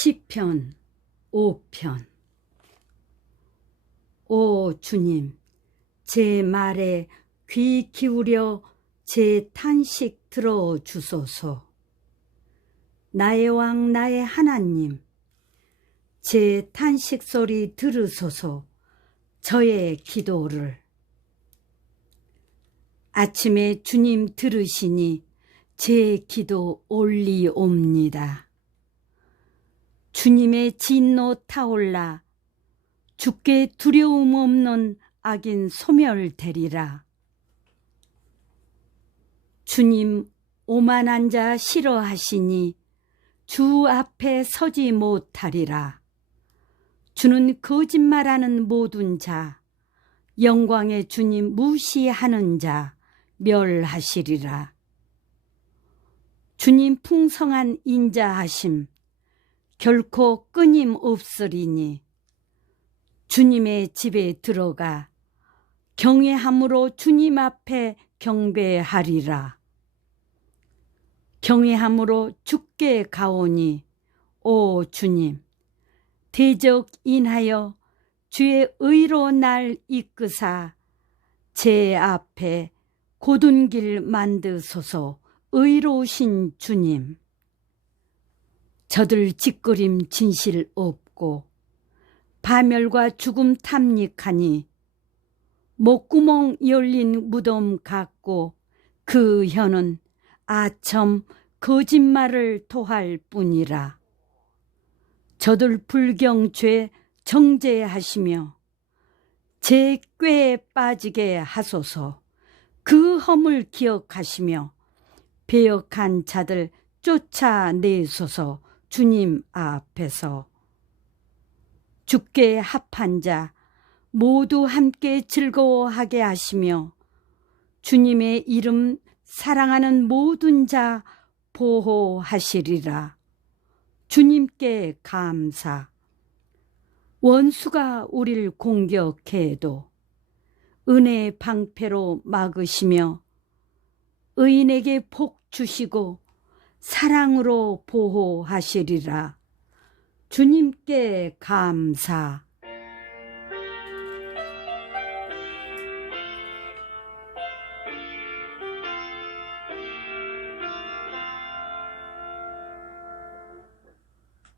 시편 5편. 오 주님 제 말에 귀 기울여 제 탄식 들어 주소서. 나의 왕 나의 하나님 제 탄식 소리 들으소서. 저의 기도를. 아침에 주님 들으시니 제 기도 올리옵니다. 주님의 진노 타올라 죽게 두려움 없는 악인 소멸되리라. 주님 오만한 자 싫어하시니 주 앞에 서지 못하리라. 주는 거짓말하는 모든 자, 영광의 주님 무시하는 자 멸하시리라. 주님 풍성한 인자하심, 결코 끊임 없으리니 주님의 집에 들어가 경외함으로 주님 앞에 경배하리라. 경외함으로 죽게 가오니 오 주님 대적 인하여 주의 의로 날 이끄사 제 앞에 고든 길 만드소서 의로우신 주님 저들 짓거림 진실 없고 파멸과 죽음 탐닉하니 목구멍 열린 무덤 같고 그 혀는 아첨 거짓말을 토할 뿐이라. 저들 불경죄 정죄하시며 제 꾀에 빠지게 하소서 그 허물 기억하시며 배역한 자들 쫓아내소서 주님 앞에서 죽게 합한 자 모두 함께 즐거워하게 하시며 주님의 이름 사랑하는 모든 자 보호하시리라. 주님께 감사. 원수가 우리를 공격해도 은혜 방패로 막으시며 의인에게 복 주시고 사랑으로 보호하시리라. 주님께 감사.